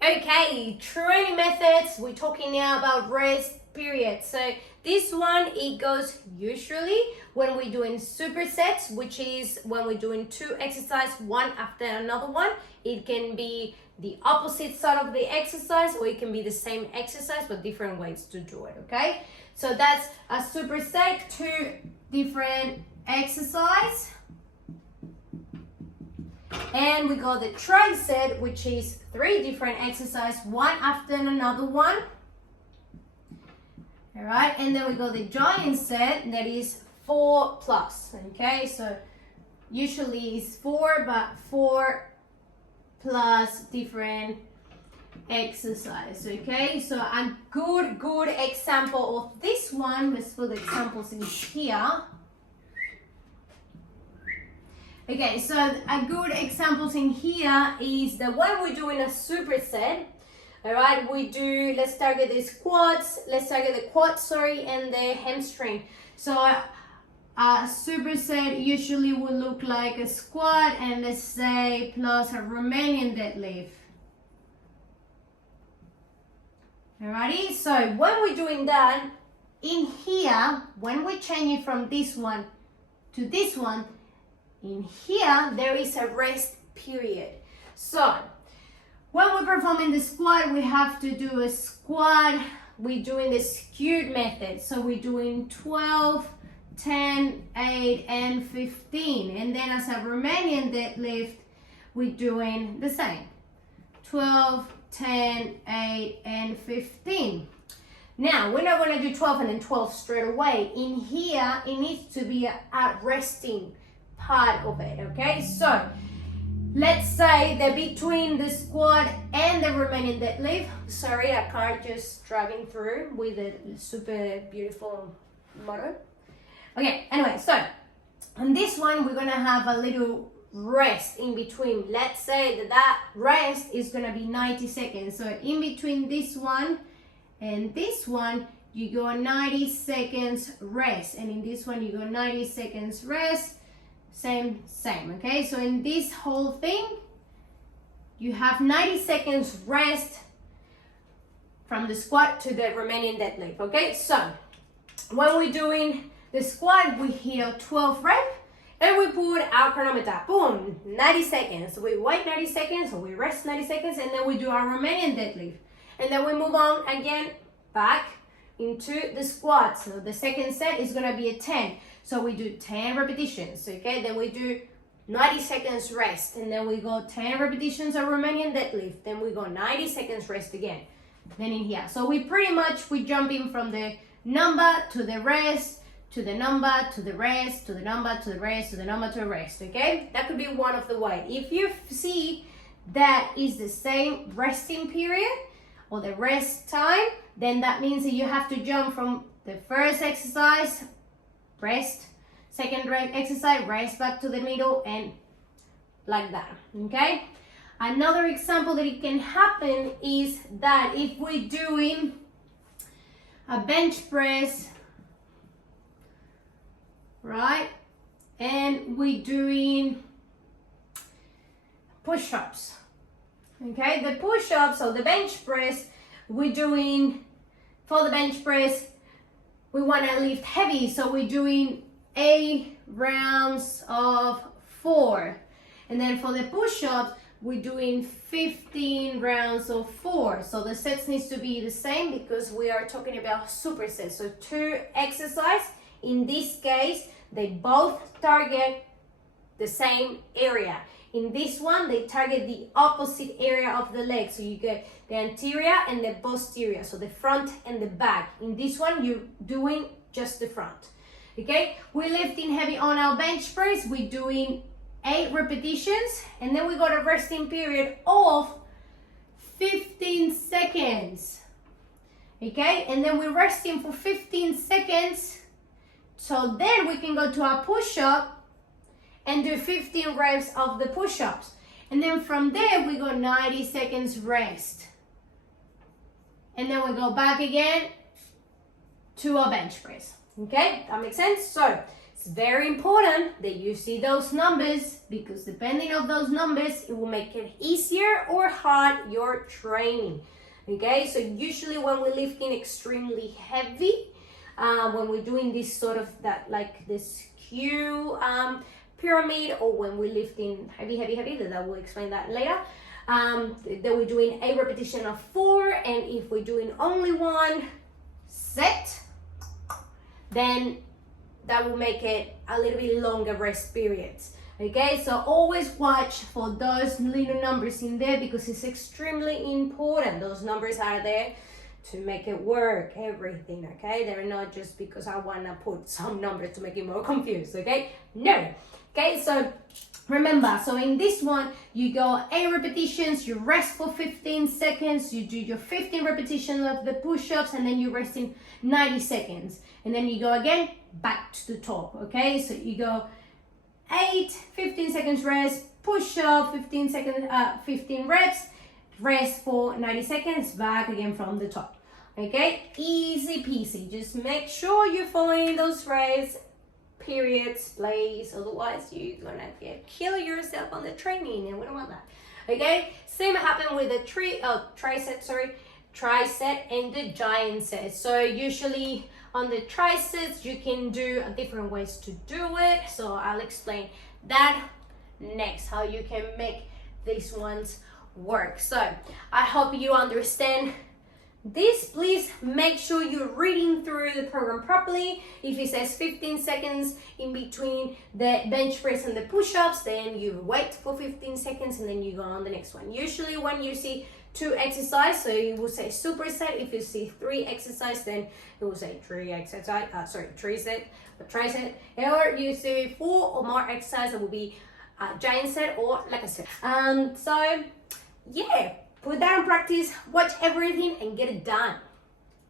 Okay, training methods. We're talking now about rest periods. So this one, it goes usually when we're doing supersets, which is when we're doing two exercises, one after another one. It can be the opposite side of the exercise, or it can be the same exercise, but different ways to do it, okay? So that's a superset, two different exercises. And we got the triset, which is three different exercises, one after another one. All right, and then we got the giant set, that is 4 plus. Okay, so usually it's 4, but 4 plus different exercise. Okay, so a good example of this one, let's put the examples in here. Okay, so a good examples in here is the one we're doing a superset. All right, let's target the squats, and the hamstring. So a superset usually will look like a squat and let's say plus a Romanian deadlift. Alrighty, so when we're doing that, in here, when we change it from this one to this one, in here, there is a rest period. So, when we're performing the squat, we have to do a squat. We're doing the skewed method. So, we're doing 12, 10, 8, and 15. And then as a Romanian deadlift, we're doing the same. 12, 10, 8, and 15. Now, we're not going to do 12 and then 12 straight away. In here, it needs to be a resting part of it, okay? So let's say that between the squat and the Romanian deadlift, sorry, a car just driving through with a super beautiful motor. Okay, anyway, so on this one, we're gonna have a little rest in between. Let's say that rest is gonna be 90 seconds. So in between this one and this one, you go 90 seconds rest. And in this one, you go 90 seconds rest. Same, okay? So in this whole thing, you have 90 seconds rest from the squat to the Romanian deadlift, okay? So when we're doing the squat, we hit a 12 rep and we put our chronometer, boom, 90 seconds. So we wait 90 seconds, or we rest 90 seconds, and then we do our Romanian deadlift. And then we move on again back into the squat. So the second set is gonna be a 10. So we do 10 repetitions, okay? Then we do 90 seconds rest, and then we go 10 repetitions of Romanian deadlift. Then we go 90 seconds rest again. Then in here. So we jumping from the number to the rest, to the number, to the rest, to the number, to the rest, to the number, to the rest, okay? That could be one of the ways. If you see that is the same resting period or the rest time, then that means that you have to jump from the first exercise, rest, second exercise, rest back to the middle, and like that, okay? Another example that it can happen is that if we're doing a bench press, right, and we're doing push-ups, okay? The push-ups or the bench press, we're doing, for the bench press, we want to lift heavy, so we're doing 8 rounds of 4. And then for the push-ups, we're doing 15 rounds of 4. So the sets needs to be the same because we are talking about supersets. So 2 exercises. In this case, they both target the same area. In this one, they target the opposite area of the leg. So you get the anterior and the posterior, so the front and the back. In this one, you're doing just the front, okay? We're lifting heavy on our bench press. We're doing 8 repetitions, and then we got a resting period of 15 seconds, okay? And then we're resting for 15 seconds. So then we can go to our push-up and do 15 reps of the push-ups. And then from there, we go 90 seconds rest. And then we go back again to our bench press. Okay, that makes sense? So It's very important that you see those numbers, because depending on those numbers, it will make it easier or hard your training. Okay, so usually when we're lifting extremely heavy, when we're doing this sort of that, like this Q pyramid, or when we're lifting heavy, that we'll explain that later, that we're doing a repetition of 4, and if we're doing only one set, then that will make it a little bit longer rest periods. Okay, so always watch for those little numbers in there, because it's extremely important. Those numbers are there to make it work, everything, okay? They're not just because I want to put some numbers to make it more confused, okay? No. Okay, so remember, so in this one, you go 8 repetitions, you rest for 15 seconds, you do your 15 repetitions of the push-ups, and then you rest in 90 seconds. And then you go again, back to the top, okay? So you go 8, 15 seconds rest, push up, 15 reps, rest for 90 seconds, back again from the top. Okay, easy peasy. Just make sure you're following those rest periods, please. Otherwise, you're gonna kill yourself on the training, and we don't want that. Okay, same happened with the tricep and the giant set. So usually on the triceps, you can do different ways to do it. So I'll explain that next, how you can make these ones work. So I hope you understand this. Please make sure you're reading through the program properly. If it says 15 seconds in between the bench press and the push-ups, then you wait for 15 seconds and then you go on the next one. Usually when you see 2 exercise, so you will say superset. If you see 3 exercise, then it will say 3 exercise, tricep, or you see 4 or more exercise, it will be giant set, or like I said. So yeah, put that in practice, watch everything and get it done.